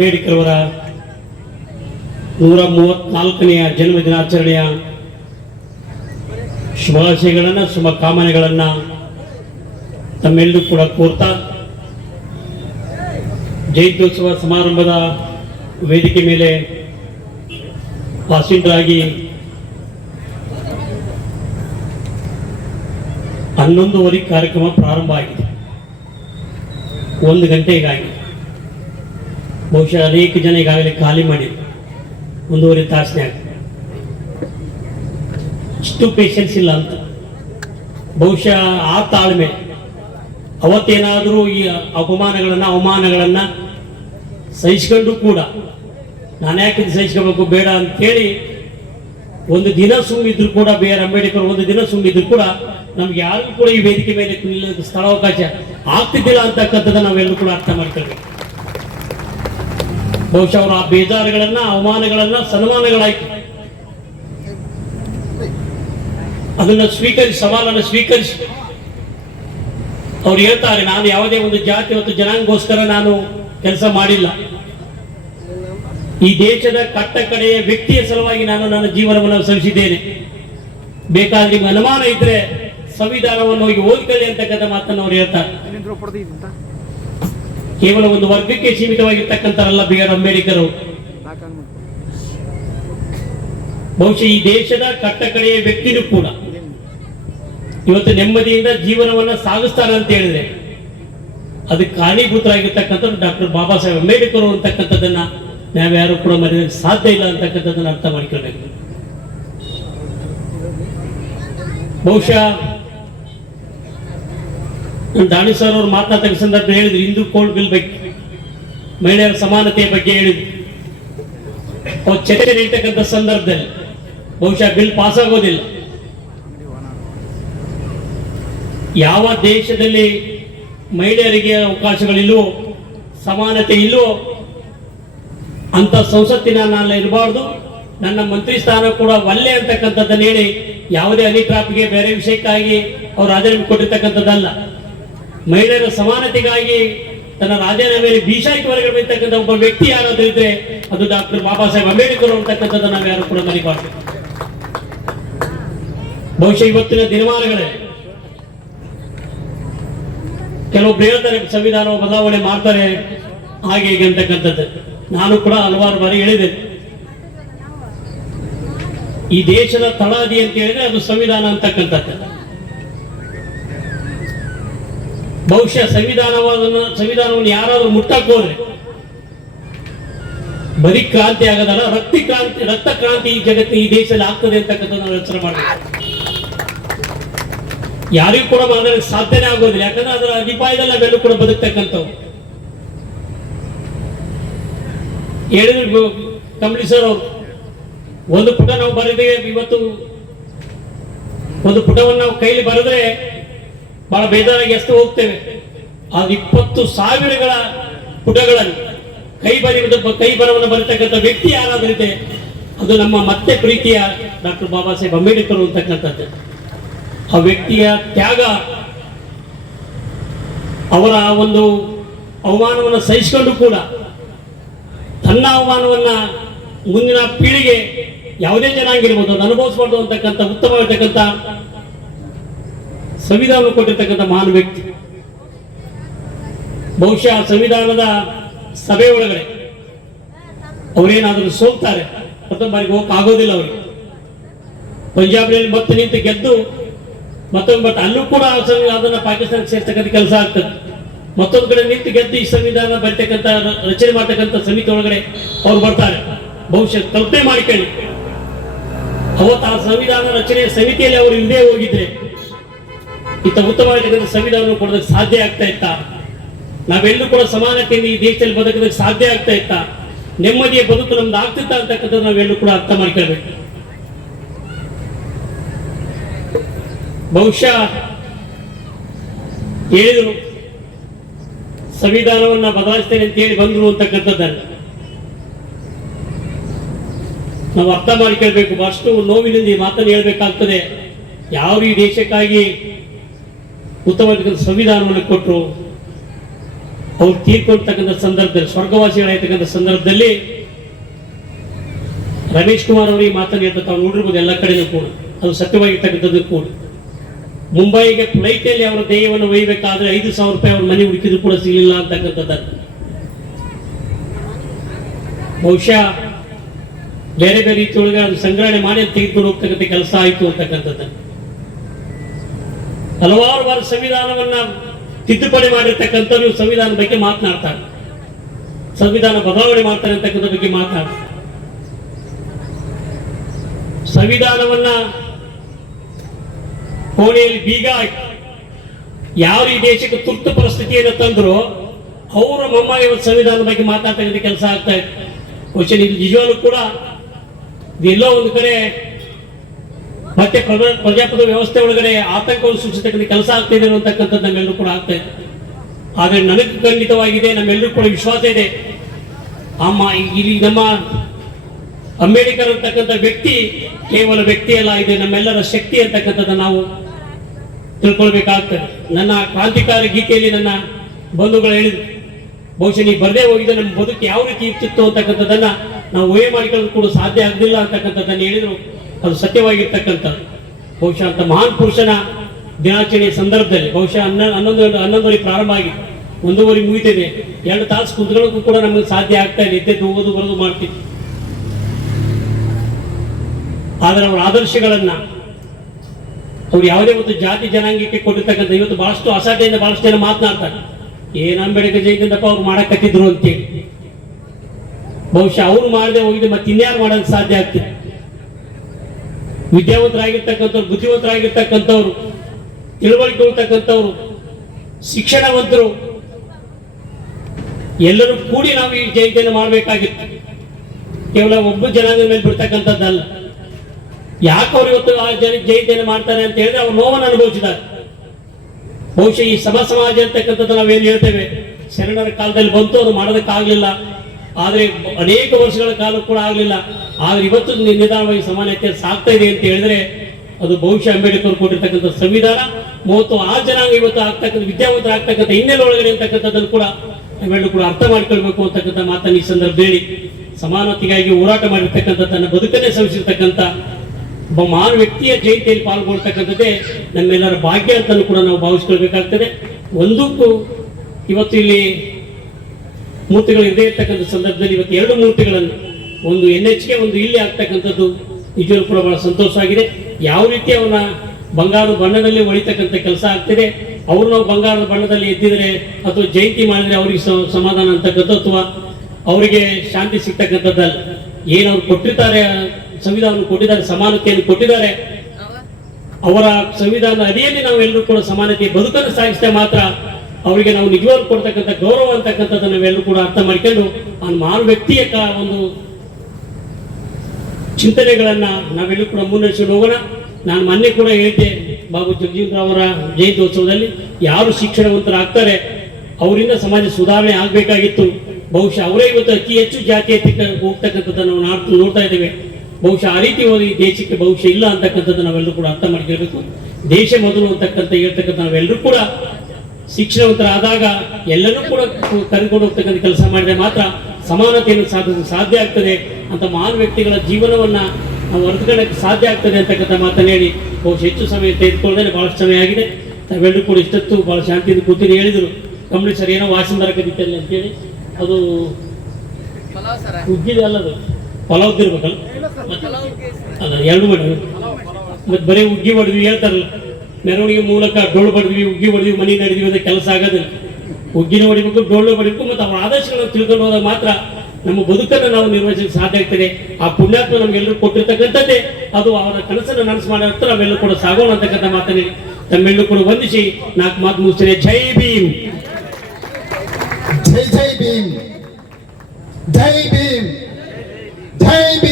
ಅಂಬೇಡ್ಕರ್ ಅವರ ನೂರ ಮೂವತ್ನಾಲ್ಕನೆಯ ಜನ್ಮ ದಿನಾಚರಣೆಯ ಶುಭಾಶಯಗಳನ್ನು ಶುಭ ಕಾಮನೆಗಳನ್ನು ತಮ್ಮೆಲ್ಲರೂ ಕೂಡ ಕೋರ್ತಾ ಜಯಂತ್ಯೋತ್ಸವ ಸಮಾರಂಭದ ವೇದಿಕೆ ಮೇಲೆ ಆಸೀನರಾಗಿ ಹನ್ನೊಂದುವರೆ ಕಾರ್ಯಕ್ರಮ ಪ್ರಾರಂಭ ಆಗಿದೆ. ಒಂದು ಗಂಟೆಗಾಗಿ ಬಹುಶಃ ಅನೇಕ ಜನ ಈಗಾಗಲೇ ಖಾಲಿ ಮಾಡಿದ್ರು ಒಂದೂವರೆ ತಾಸನೇ ಆಗಿದೆ ಇಷ್ಟು ಪೇಷನ್ಸ್ ಇಲ್ಲ ಅಂತ. ಬಹುಶಃ ಆ ತಾಳ್ಮೆ, ಅವತ್ತೇನಾದರೂ ಈ ಅಪಮಾನಗಳನ್ನು, ಅವಮಾನಗಳನ್ನು ಸಹಿಸ್ಕೊಂಡು ಕೂಡ, ನಾನು ಯಾಕೆ ಸಹಿಸ್ಕೋಬೇಕು, ಬೇಡ ಅಂತೇಳಿ ಒಂದು ದಿನ ಸುಮ್ಮಿದ್ರು ಕೂಡ, ಬಿ ಆರ್ ಅಂಬೇಡ್ಕರ್ ಒಂದು ದಿನ ಸುಮ್ಮಿದ್ರು ಕೂಡ ನಮ್ಗೆ ಯಾರಿಗೂ ಕೂಡ ಈ ವೇದಿಕೆ ಮೇಲೆ ಸ್ಥಳಾವಕಾಶ ಆಗ್ತಿದ್ದಿಲ್ಲ ಅಂತಕ್ಕಂಥದ್ದು ನಾವೆಲ್ಲರೂ ಕೂಡ ಅರ್ಥ ಮಾಡ್ಕೊಳ್ಬೇಕು. ಬಹುಶಃ ಅವರು ಆ ಬೇಜಾರುಗಳನ್ನ, ಅವಮಾನಗಳನ್ನ ಸನ್ಮಾನಗಳಾಯ್ತು. ಅದನ್ನ ಸ್ವೀಕರಿಸಿ, ಸವಾಲನ್ನು ಸ್ವೀಕರಿಸಿ. ಅವ್ರು ಹೇಳ್ತಾರೆ, ನಾನು ಯಾವುದೇ ಒಂದು ಜಾತಿ ಮತ್ತು ಜನಾಂಗೋಸ್ಕರ ನಾನು ಕೆಲಸ ಮಾಡಿಲ್ಲ. ಈ ದೇಶದ ಕಟ್ಟ ಕಡೆಯ ವ್ಯಕ್ತಿಯ ಸಲುವಾಗಿ ನಾನು ನನ್ನ ಜೀವನವನ್ನು ಸವಿಸಿದ್ದೇನೆ. ಬೇಕಾದ್ರೆ ಅನುಮಾನ ಇದ್ರೆ ಸಂವಿಧಾನವನ್ನು ಹೋಗಿ ಓದ್ಕೊಳ್ಳಿ ಅಂತಕ್ಕಂಥ ಮಾತನ್ನು ಅವ್ರು ಹೇಳ್ತಾರೆ. ಕೇವಲ ಒಂದು ವರ್ಗಕ್ಕೆ ಸೀಮಿತವಾಗಿರ್ತಕ್ಕಂಥರಲ್ಲ ಬಿ ಆರ್ ಅಂಬೇಡ್ಕರ್. ಬಹುಶಃ ಈ ದೇಶದ ಕಟ್ಟಕಡೆಯ ವ್ಯಕ್ತಿನೂ ಕೂಡ ಇವತ್ತು ನೆಮ್ಮದಿಯಿಂದ ಜೀವನವನ್ನ ಸಾಗಿಸ್ತಾರೆ ಅಂತ ಹೇಳಿದ್ರೆ ಅದಕ್ಕೆ ಕಾರಣೀಭೂತರಾಗಿರ್ತಕ್ಕಂಥದ್ದು ಡಾಕ್ಟರ್ ಬಾಬಾ ಸಾಹೇಬ್ ಅಂಬೇಡ್ಕರ್ ಅಂತಕ್ಕಂಥದ್ದನ್ನ ನಾವ್ಯಾರು ಕೂಡ ಮರೆಯೋದಕ್ಕೆ ಸಾಧ್ಯ ಇಲ್ಲ ಅಂತಕ್ಕಂಥದ್ದನ್ನ ಅರ್ಥ ಮಾಡ್ಕೊಳ್ಬೇಕು. ಬಹುಶಃ ದಾನಿ ಸರ್ ಅವರು ಮಾತನಾಡ್ತಕ್ಕ ಸಂದರ್ಭ ಹೇಳಿದ್ರು. ಹಿಂದೂ ಕೋಲ್ಡ್ ಬಿಲ್ ಬಗ್ಗೆ ಮಹಿಳೆಯರ ಸಮಾನತೆಯ ಬಗ್ಗೆ ಹೇಳಿದ್ರು. ಅವ್ರು ಚರ್ಚೆ ನೀಡ್ತಕ್ಕಂಥ ಸಂದರ್ಭದಲ್ಲಿ. ಬಹುಶಃ ಬಿಲ್ ಪಾಸ್ ಆಗೋದಿಲ್ಲ. ಯಾವ ದೇಶದಲ್ಲಿ ಮಹಿಳೆಯರಿಗೆ ಅವಕಾಶಗಳಿಲ್ವೋ, ಸಮಾನತೆ ಇಲ್ಲವೋ ಅಂತ ಸಂಸತ್ತಿನ ನಾನು ಇರಬಾರ್ದು. ನನ್ನ ಮಂತ್ರಿ ಸ್ಥಾನ ಕೂಡ ಒಲ್ಲೆ ಅಂತಕ್ಕಂಥದ್ದನ್ನು ಹೇಳಿ ಯಾವುದೇ ಅನಿಟ್ರಾಪ್ಗೆ ಬೇರೆ ವಿಷಯಕ್ಕಾಗಿ ಅವರು ಆಧಾರ ಕೊಟ್ಟಿರ್ತಕ್ಕಂಥದ್ದಲ್ಲ. ಮಹಿಳೆಯರ ಸಮಾನತೆಗಾಗಿ ತನ್ನ ರಾಜೀನಾಮೆಯಲ್ಲಿ ಬೀಸಾಯ್ಕೆ ಹೊರಗಡೆ ಬರ್ತಕ್ಕಂಥ ಒಬ್ಬ ವ್ಯಕ್ತಿ ಯಾರಾದ್ರೂ ಇದ್ರೆ ಅದು ಡಾಕ್ಟರ್ ಬಾಬಾ ಸಾಹೇಬ್ ಅಂಬೇಡ್ಕರ್ ಅಂತಕ್ಕಂಥದ್ದು ನಾವು ಯಾರು ಕೂಡ ಮರಿಬಾರ್ದು. ಬಹುಶಃ ಇವತ್ತಿನ ದಿನಮಾನಗಳೇ ಕೆಲವೊಬ್ರು ಹೇಳ್ತಾರೆ ಸಂವಿಧಾನ ಬದಲಾವಣೆ ಮಾಡ್ತಾರೆ ಹಾಗೆ ಹೀಗೆ ಅಂತಕ್ಕಂಥದ್ದು. ನಾನು ಕೂಡ ಹಲವಾರು ಬಾರಿ ಹೇಳಿದೆ. ಈ ದೇಶದ ತಳಾದಿ ಅಂತ ಹೇಳಿದ್ರೆ ಅದು ಸಂವಿಧಾನ ಅಂತಕ್ಕಂಥದ್ದು. ಬಹುಶಃ ಸಂವಿಧಾನವಾದ ಸಂವಿಧಾನವನ್ನು ಯಾರಾದರೂ ಮುಟ್ಟಕ್ಕೆ ಹೋದ್ರೆ ಬರೀ ಕ್ರಾಂತಿ ಆಗೋದಲ್ಲ ರಕ್ತ ಕ್ರಾಂತಿ ರಕ್ತ ಕ್ರಾಂತಿ ಈ ಜಗತ್ತಿನ ಈ ದೇಶದಲ್ಲಿ ಆಗ್ತದೆ ಅಂತಕ್ಕಂಥದ್ದು ನಾವು ಯೋಚನೆ ಮಾಡಬೇಕು. ಯಾರಿಗೂ ಕೂಡ ಮಾಡೋದಕ್ಕೆ ಸಾಧ್ಯನೇ ಆಗೋದಿಲ್ಲ, ಯಾಕಂದ್ರೆ ಅದರ ಅಡಿಪಾಯದಲ್ಲಿ ನಾವೆಲ್ಲೂ ಕೂಡ ಬದುಕ್ತಕ್ಕಂಥವು. ಹೇಳಿದ್ರು ಕಂಬಳಿ ಸರ್ ಅವರು, ಒಂದು ಪುಟ ನಾವು ಬರೆದೇ ಇವತ್ತು, ಒಂದು ಪುಟವನ್ನು ನಾವು ಕೈಲಿ ಬರೆದ್ರೆ ಬಹಳ ಬೇಜಾರಾಗಿ ಎಷ್ಟು ಹೋಗ್ತೇವೆ. ಆ ಇಪ್ಪತ್ತು ಸಾವಿರಗಳ ಪುಟಗಳನ್ನು ಕೈ ಬರೆಯುವುದು, ಕೈ ಬರವನ್ನು ಬರತಕ್ಕಂಥ ವ್ಯಕ್ತಿ ಯಾರಾದ್ರೂ ಇದೆ ಅದು ನಮ್ಮ ಮತ್ತೆ ಪ್ರೀತಿಯ ಡಾಕ್ಟರ್ ಬಾಬಾ ಸಾಹೇಬ್ ಅಂಬೇಡ್ಕರ್ ಅಂತಕ್ಕಂಥದ್ದು. ಆ ವ್ಯಕ್ತಿಯ ತ್ಯಾಗ, ಅವರ ಒಂದು ಅವಮಾನವನ್ನು ಸಹಿಸಿಕೊಂಡು ಕೂಡ ತನ್ನ ಅವಮಾನವನ್ನ ಮುಂದಿನ ಪೀಳಿಗೆ ಯಾವುದೇ ಜನ ಆಗಿರ್ಬೋದು ಅದು ಅನುಭವಿಸಬಾರ್ದು ಅಂತಕ್ಕಂಥ, ಉತ್ತಮವಾಗಿರ್ತಕ್ಕಂಥ ಸಂವಿಧಾನ ಕೊಟ್ಟಿರ್ತಕ್ಕಂಥ ಮಹಾನ್ ವ್ಯಕ್ತಿ. ಬಹುಶಃ ಸಂವಿಧಾನದ ಸಭೆ ಒಳಗಡೆ ಅವರೇನಾದರೂ ಸೋಕ್ತಾರೆ ಮತ್ತೊಂದು ಬಾರಿಗೆ ಹೋಗಕ್ಕೆ ಆಗೋದಿಲ್ಲ ಅವರಿಗೆ. ಪಂಜಾಬ್ನಲ್ಲಿ ಮತ್ತೆ ನಿಂತು ಗೆದ್ದು ಮತ್ತೊಂದು ಬಟ್ ಅಲ್ಲೂ ಕೂಡ ಅದನ್ನ ಪಾಕಿಸ್ತಾನಕ್ಕೆ ಸೇರ್ತಕ್ಕಂಥ ಕೆಲಸ ಆಗ್ತದೆ. ಮತ್ತೊಂದು ಕಡೆ ನಿಂತು ಗೆದ್ದು ಈ ಸಂವಿಧಾನ ಬರ್ತಕ್ಕಂಥ ರಚನೆ ಮಾಡ್ತಕ್ಕಂಥ ಸಮಿತಿ ಒಳಗಡೆ ಅವ್ರು ಬರ್ತಾರೆ. ಬಹುಶಃ ಕಲ್ಪನೆ ಮಾಡಿಕೊಳ್ಳಿ. ಅವತ್ತು ಆ ಸಂವಿಧಾನ ರಚನೆ ಸಮಿತಿಯಲ್ಲಿ ಅವರು ಹಿಂದೆ ಹೋಗಿದ್ರೆ ಇಂಥ ಉತ್ತಮವಾಗಿರ್ತಕ್ಕಂಥ ಸಂವಿಧಾನವನ್ನು ಕೊಡೋದಕ್ಕೆ ಸಾಧ್ಯ ಆಗ್ತಾ ಇತ್ತ? ನಾವೆಲ್ಲರೂ ಕೂಡ ಸಮಾನತೆಯಿಂದ ಈ ದೇಶದಲ್ಲಿ ಬದುಕೋದಕ್ಕೆ ಸಾಧ್ಯ ಆಗ್ತಾ ಇತ್ತ? ನೆಮ್ಮದಿಯ ಬದುಕು ನಮ್ದು ಆಗ್ತಿತ್ತ ಅಂತಕ್ಕಂಥದ್ದು ನಾವೆಲ್ಲರೂ ಕೂಡ ಅರ್ಥ ಮಾಡ್ಕೊಳ್ಬೇಕು. ಬಹುಶಃ ಹೇಳಿದರು, ಸಂವಿಧಾನವನ್ನ ಬದಲಾಯಿಸ್ತೇನೆ ಅಂತ ಹೇಳಿ ಬಂದ್ರು ಅಂತಕ್ಕಂಥದ್ದಲ್ಲ. ನಾವು ಅರ್ಥ ಮಾಡ್ಕೊಳ್ಬೇಕು, ಅಷ್ಟು ನೋವಿನಿಂದ ಈ ಮಾತನ್ನು ಹೇಳ್ಬೇಕಾಗ್ತದೆ. ಯಾರು ಈ ದೇಶಕ್ಕಾಗಿ ಉತ್ತಮವಾದ ಸಂವಿಧಾನವನ್ನು ಕೊಟ್ಟರು. ಅವ್ರು ತೀರ್ಕೊಳ್ತಕ್ಕಂಥ ಸಂದರ್ಭದಲ್ಲಿ ಸ್ವರ್ಗವಾಸಿಗಳಾಯ್ತಕ್ಕಂಥ ಸಂದರ್ಭದಲ್ಲಿ ರಮೇಶ್ ಕುಮಾರ್ ಅವರಿಗೆ ಮಾತನಾಡಿದ ತಾವು ನೋಡಿರ್ಬೋದು ಎಲ್ಲ ಕಡೆನೂ ಕೂಡ. ಅದು ಸತ್ಯವಾಗಿರ್ತಕ್ಕಂಥದ್ದು ಕೂಡ. ಮುಂಬೈಗೆ ಫ್ಲೈಟಲ್ಲಿ ಅವರ ದೇಹವನ್ನು ಒಯ್ಯಬೇಕಾದ್ರೆ ಐದು ಸಾವಿರ ರೂಪಾಯಿ ಅವ್ರ ಮನೆ ಹುಡುಕಿದ್ರು ಕೂಡ ಸಿಗಲಿಲ್ಲ ಅಂತಕ್ಕಂಥದ್ದು ಬಹುಶಃ ಬೇರೆ ಬೇರೆ ರೀತಿಯೊಳಗೆ ಅದು ಸಂಗ್ರಹಣೆ ಮಾಡಿ ತೆಗೆದುಕೊಂಡು ಹೋಗ್ತಕ್ಕಂಥ ಕೆಲಸ ಆಯಿತು ಅಂತಕ್ಕಂಥದ್ದು. ಹಲವಾರು ಬಾರಿ ಸಂವಿಧಾನವನ್ನ ತಿದ್ದುಪಡಿ ಮಾಡಿರ್ತಕ್ಕಂಥವ್ರು ಸಂವಿಧಾನ ಬಗ್ಗೆ ಮಾತನಾಡ್ತಾರೆ. ಸಂವಿಧಾನ ಬದಲಾವಣೆ ಮಾಡ್ತಾರೆ ಅಂತಕ್ಕಂಥ ಬಗ್ಗೆ ಮಾತನಾಡ್ತಾರೆ. ಸಂವಿಧಾನವನ್ನ ಕೋಣೆಯಲ್ಲಿ ಬೀಗ ಯಾವ ಈ ದೇಶಕ್ಕೆ ತುರ್ತು ಪರಿಸ್ಥಿತಿಯನ್ನು ತಂದ್ರು ಅವರ ಮೊಮ್ಮ ಇವತ್ತು ಸಂವಿಧಾನದ ಬಗ್ಗೆ ಮಾತಾಡ್ತಕ್ಕಂಥ ಕೆಲಸ ಆಗ್ತಾ ಇದೆ ಬಹುಶಃ ನಿಜವಾಗ್ಲೂ ಕೂಡ ಎಲ್ಲೋ ಒಂದು ಕಡೆ ಮತ್ತೆ ಪ್ರಜಾ- ಪ್ರಜಾಪ್ರಭುತ್ವ ವ್ಯವಸ್ಥೆ ಒಳಗಡೆ ಆತಂಕವನ್ನು ಸೂಚಿಸತಕ್ಕಂಥ ಕೆಲಸ ಆಗ್ತಿದೆ ಅಂತಕ್ಕಂಥದ್ದು ನಮ್ಮೆಲ್ಲರೂ ಕೂಡ ಆಗ್ತಾ ಇದೆ. ಆದರೆ ನನಗೆ ಖಂಡಿತವಾಗಿದೆ, ನಮ್ಮೆಲ್ಲರೂ ಕೂಡ ವಿಶ್ವಾಸ ಇದೆ. ಅಮ್ಮ ಇಲ್ಲಿ ನಮ್ಮ ಅಂಬೇಡ್ಕರ್ ಅಂತಕ್ಕಂಥ ವ್ಯಕ್ತಿ ಕೇವಲ ವ್ಯಕ್ತಿ ಅಲ್ಲ, ಇದೆ ನಮ್ಮೆಲ್ಲರ ಶಕ್ತಿ ಅಂತಕ್ಕಂಥದ್ದು ನಾವು ತಿಳ್ಕೊಳ್ಬೇಕಾಗ್ತದೆ. ನನ್ನ ಕ್ರಾಂತಿಕಾರಿ ಗೀತೆಯಲ್ಲಿ ನನ್ನ ಬಂಧುಗಳು ಹೇಳಿದ್ರು, ಬಹುಶಃ ನೀವು ಬರದೇ ಹೋಗಿದ್ರೆ ನಮ್ಮ ಬದುಕು ಯಾವ ರೀತಿ ಇರ್ತಿತ್ತು ಅಂತಕ್ಕಂಥದ್ದನ್ನ ನಾವು ಊಹೆ ಮಾಡಿಕೊಳ್ಳೋದು ಕೂಡ ಸಾಧ್ಯ ಆಗಲಿಲ್ಲ ಅಂತಕ್ಕಂಥದ್ದನ್ನು ಹೇಳಿದ್ರು. ಅದು ಸತ್ಯವಾಗಿರ್ತಕ್ಕಂಥದ್ದು. ಬಹುಶಃ ಅಂತ ಮಹಾನ್ ಪುರುಷನ ದಿನಾಚರಣೆಯ ಸಂದರ್ಭದಲ್ಲಿ, ಬಹುಶಃ ಹನ್ನ, ಹನ್ನೊಂದು, ಹನ್ನೊಂದುವರೆ ಪ್ರಾರಂಭ ಆಗಿ, ಒಂದೂವರೆ ಮುಗಿತಿದೆ. ಎರಡು ತಾಸು ಕುಂತ್ಕೊಳ್ಳೋಕ್ಕೂ ಕೂಡ ನಮಗೆ ಸಾಧ್ಯ ಆಗ್ತಾ ಇದೆ ಎದ್ದೆದ್ದು ಹೋಗೋದು ಬರೋದು ಮಾಡ್ತೀವಿ. ಆದರೆ ಅವರ ಆದರ್ಶಗಳನ್ನ, ಅವ್ರು ಯಾವುದೇ ಒಂದು ಜಾತಿ ಜನಾಂಗಕ್ಕೆ ಕೊಟ್ಟಿರ್ತಕ್ಕಂಥ, ಇವತ್ತು ಬಹಳಷ್ಟು ಅಸಾಧ್ಯದಿಂದ ಬಹಳಷ್ಟು ಜನ ಮಾತನಾಡ್ತಾರೆ. ಏನ್ ಅಂಬೇಡ್ಕರ್ ಜಯಂತಿಂದಪ್ಪ ಅವ್ರು ಮಾಡಕತ್ತಿದ್ರು ಅಂತೇಳಿ. ಬಹುಶಃ ಅವ್ರು ಮಾಡದೆ ಹೋಗಿದ್ರೆ ಮತ್ತೆ ಇನ್ಯಾರು ಮಾಡೋದಕ್ಕೆ ಸಾಧ್ಯ ಆಗ್ತಿದೆ ವಿದ್ಯಾವಂತರಾಗಿರ್ತಕ್ಕಂಥವ್ರು, ಬುದ್ಧಿವಂತರಾಗಿರ್ತಕ್ಕಂಥವ್ರು, ತಿಳುವಳಿಕೆ ಶಿಕ್ಷಣವಂತರು, ಎಲ್ಲರೂ ಕೂಡಿ ನಾವು ಈ ಜಯಂತಿಯನ್ನು ಮಾಡಬೇಕಾಗಿತ್ತು. ಕೇವಲ ಒಬ್ಬ ಜನಾಂಗದ ಮೇಲೆ ಬಿಡ್ತಕ್ಕಂಥದ್ದಲ್ಲ. ಯಾಕೆ ಅವ್ರು ಇವತ್ತು ಆ ಜನ ಜಯಂತಿಯನ್ನು ಮಾಡ್ತಾರೆ ಅಂತ ಹೇಳಿದ್ರೆ ಅವ್ರು ನೋವನ್ನು ಅನುಭವಿಸಿದ್ದಾರೆ. ಬಹುಶಃ ಈ ಸಮ ಸಮಾಜ ಅಂತಕ್ಕಂಥದ್ದು ನಾವೇನು ಹೇಳ್ತೇವೆ? ಶರಣರ ಕಾಲದಲ್ಲಿ ಬಂತು, ಅದು ಮಾಡೋದಕ್ಕಾಗಲಿಲ್ಲ. ಆದರೆ ಅನೇಕ ವರ್ಷಗಳ ಕಾಲ ಕೂಡ ಆಗಲಿಲ್ಲ. ಆದ್ರೆ ಇವತ್ತು ನಿಧಾನವಾಗಿ ಸಮಾನತೆ ಸಾಕ್ತಾ ಇದೆ ಅಂತ ಹೇಳಿದ್ರೆ ಅದು ಬಹುಶಃ ಅಂಬೇಡ್ಕರ್ ಕೊಟ್ಟಿರ್ತಕ್ಕಂಥ ಸಂವಿಧಾನ, ಮೂವತ್ತು ಆ ಜನಾಂಗ ಇವತ್ತು ಆಗ್ತಕ್ಕಂಥ ವಿದ್ಯಾವಂತ ಆಗ್ತಕ್ಕಂಥ ಹಿನ್ನೆಲೆ ಒಳಗಡೆ ಅಂತಕ್ಕಂಥದ್ದನ್ನು ಕೂಡ ನಾವೆಲ್ಲರೂ ಕೂಡ ಅರ್ಥ ಮಾಡ್ಕೊಳ್ಬೇಕು ಅಂತಕ್ಕಂಥ ಮಾತನ್ನು ಈ ಸಂದರ್ಭದಲ್ಲಿ ಸಮಾನತೆಗಾಗಿ ಹೋರಾಟ ಮಾಡಿರ್ತಕ್ಕಂಥ ತನ್ನ ಬದುಕನ್ನೇ ಸವಿಸಿರ್ತಕ್ಕಂಥ ಒಬ್ಬ ಮಹಾನ್ ವ್ಯಕ್ತಿಯ ಜಯಂತಿಯಲ್ಲಿ ಪಾಲ್ಗೊಳ್ತಕ್ಕಂಥದ್ದೇ ನಮ್ಮೆಲ್ಲರ ಭಾಗ್ಯ ಅಂತಲೂ ಕೂಡ ನಾವು ಭಾವಿಸ್ಕೊಳ್ಬೇಕಾಗ್ತದೆ. ಒಂದಕ್ಕೂ ಇವತ್ತು ಇಲ್ಲಿ ಮೂರ್ತಿಗಳು ಇದೇ ಇರ್ತಕ್ಕಂಥ ಸಂದರ್ಭದಲ್ಲಿ ಇವತ್ತು ಎರಡು ಮೂರ್ತಿಗಳನ್ನು ಒಂದು ಎನ್ ಎಚ್ಗೆ ಒಂದು ಇಲ್ಲಿ ಆಗ್ತಕ್ಕಂಥದ್ದು ನಿಜವೂ ಕೂಡ ಬಹಳ ಸಂತೋಷ ಆಗಿದೆ. ಯಾವ ರೀತಿ ಅವನ ಬಂಗಾರದ ಬಣ್ಣದಲ್ಲಿ ಒಳಿತಕ್ಕಂಥ ಕೆಲಸ ಆಗ್ತಿದೆ ಅವರು ನಾವು ಬಂಗಾರದ ಬಣ್ಣದಲ್ಲಿ ಎದ್ದಿದ್ರೆ ಅಥವಾ ಜಯಂತಿ ಮಾಡಿದ್ರೆ ಅವರಿಗೆ ಸಮಾಧಾನ ಅಂತಕ್ಕಂಥ ಅಥವಾ ಅವರಿಗೆ ಶಾಂತಿ ಸಿಗ್ತಕ್ಕಂಥದ್ದಲ್ಲ. ಏನು ಅವ್ರು ಕೊಟ್ಟಿರ್ತಾರೆ ಸಂವಿಧಾನ ಕೊಟ್ಟಿದ್ದಾರೆ ಸಮಾನತೆಯನ್ನು ಕೊಟ್ಟಿದ್ದಾರೆ. ಅವರ ಸಂವಿಧಾನ ಅಡಿಯಲ್ಲಿ ನಾವೆಲ್ಲರೂ ಕೂಡ ಸಮಾನತೆ ಬದುಕನ್ನು ಸಾಗಿಸಿದ್ರೆ ಮಾತ್ರ ಅವರಿಗೆ ನಾವು ನಿಜವಾಗ್ಲೂ ಕೊಡ್ತಕ್ಕಂಥ ಗೌರವ ಅಂತಕ್ಕಂಥದ್ದು ನಾವೆಲ್ಲರೂ ಕೂಡ ಅರ್ಥ ಮಾಡ್ಕೊಂಡು ಆ ಮಾರು ವ್ಯಕ್ತಿಯ ಒಂದು ಚಿಂತನೆಗಳನ್ನ ನಾವೆಲ್ಲರೂ ಕೂಡ ಮುನ್ನಡೆಸಿಕೊಂಡು ಹೋಗೋಣ. ನಾನು ಮೊನ್ನೆ ಕೂಡ ಹೇಳಿದ್ದೆ, ಬಾಬು ಜಗಜೀವನ್ ಅವರ ಜಯಂತ್ಯೋತ್ಸವದಲ್ಲಿ ಯಾರು ಶಿಕ್ಷಣವಂತರಾಗ್ತಾರೆ, ಅವರಿಂದ ಸಮಾಜ ಸುಧಾರಣೆ ಆಗಬೇಕಾಗಿತ್ತು. ಬಹುಶಃ ಅವರೇ ಇವತ್ತು ಅತಿ ಹೆಚ್ಚು ಜಾತೀಯತೆ ಹೋಗ್ತಕ್ಕಂಥದ್ದನ್ನು ನಾವು ನಾಡ್- ನೋಡ್ತಾ ಇದ್ದೇವೆ. ಬಹುಶಃ ಆ ರೀತಿ ಹೋಗಿ ದೇಶಕ್ಕೆ ಬಹುಶಃ ಇಲ್ಲ ಅಂತಕ್ಕಂಥದ್ದು ನಾವೆಲ್ಲರೂ ಕೂಡ ಅರ್ಥ ಮಾಡ್ಕೊಳ್ಬೇಕು. ದೇಶ ಮೊದಲು ಅಂತಕ್ಕಂಥ ಹೇಳ್ತಕ್ಕಂಥ ನಾವೆಲ್ಲರೂ ಕೂಡ ಶಿಕ್ಷಣವಂತರಾದಾಗ ಎಲ್ಲರೂ ಕೂಡ ಕರೆದುಕೊಂಡು ಹೋಗ್ತಕ್ಕಂಥ ಕೆಲಸ ಮಾಡಿದ್ರೆ ಮಾತ್ರ ಸಮಾನತೆಯನ್ನು ಸಾಧಿಸಲು ಸಾಧ್ಯ ಆಗ್ತದೆ ಅಂತ ಮಹಾನ್ ವ್ಯಕ್ತಿಗಳ ಜೀವನವನ್ನ ನಾವು ಅರ್ಥಕೊಳ್ಳಕ್ಕೆ ಸಾಧ್ಯ ಆಗ್ತದೆ ಅಂತಕ್ಕಂಥ ಮಾತನ್ನು ಹೇಳಿ ಬಹುಶಃ ಹೆಚ್ಚು ಸಮಯ ತೆಗೆದುಕೊಳ್ಳದೆ ಭಾಳಷ್ಟು ಸಮಯ ಆಗಿದೆ. ತಾವೆಲ್ಲರೂ ಕೂಡ ಇಷ್ಟತ್ತು ಬಹಳ ಶಾಂತಿಯಿಂದ ಕೂತಿರಿ ಹೇಳಿದರು. ಕಂಬಳಿ ಸರ್ ಏನೋ ವಾಸನ ಬರಕದಿತ್ತಲ್ಲ ಅಂತೇಳಿ ಅದು ಉಜ್ಜಿದೆ ಅಲ್ಲದು ಪಲಾವ್ದಿರ್ಬೇಕಲ್ಲ ಅಲ್ಲ ಎರಡು ಮಾಡಿ ಮತ್ತೆ ಬರೀ ಉಗ್ಗಿ ಹೊಡೆದ್ವಿ ಹೇಳ್ತಾರಲ್ಲ. ಮೆರವಣಿಗೆ ಮೂಲಕ ಡೊಳ್ಳು ಬಡಿದ್ವಿ, ಉಗ್ಗಿ ಹೊಡೆದ್ವಿ ಮನೆ ನಡೆದ್ವಿ ಅಂತ ಕೆಲಸ ಆಗೋದಿಲ್ಲ. ಉಗ್ಗಿನ ಹೊಡಿಬೇಕು, ಡೊಳ್ಳು ಹೊಡಿಬೇಕು ಮತ್ತು ಅವರ ಆದರ್ಶಗಳನ್ನು ತಿಳ್ಕೊಂಡು ಮಾತ್ರ ನಮ್ಮ ಬದುಕನ್ನು ನಾವು ನಿರ್ವಹಿಸಲು ಸಾಧ್ಯ ಆಗ್ತದೆ. ಆ ಪುಣ್ಯಾತ್ಮ ನಮ್ಗೆಲ್ಲರೂ ಕೊಟ್ಟಿರ್ತಕ್ಕಂಥದ್ದೇ. ಅದು ಅವರ ಕನಸನ್ನು ನನಸು ಮಾಡೋ ಹತ್ರ ನಾವೆಲ್ಲರೂ ಕೂಡ ಸಾಗೋಣ ಅಂತಕ್ಕಂಥ ಮಾತನ್ನೇ ತಮ್ಮೆಲ್ಲರೂ ಕೂಡ ವಂದಿಸಿ ನಾಲ್ಕು ಮಾತು ಮುಗಿಸ್ತೇನೆ. ಜೈ ಭೀಮ್. ಜೈ ಜೈ ಭೀಮ್. ಜೈ ಭೀಮ್. ಜೈ ಭೀಮ್.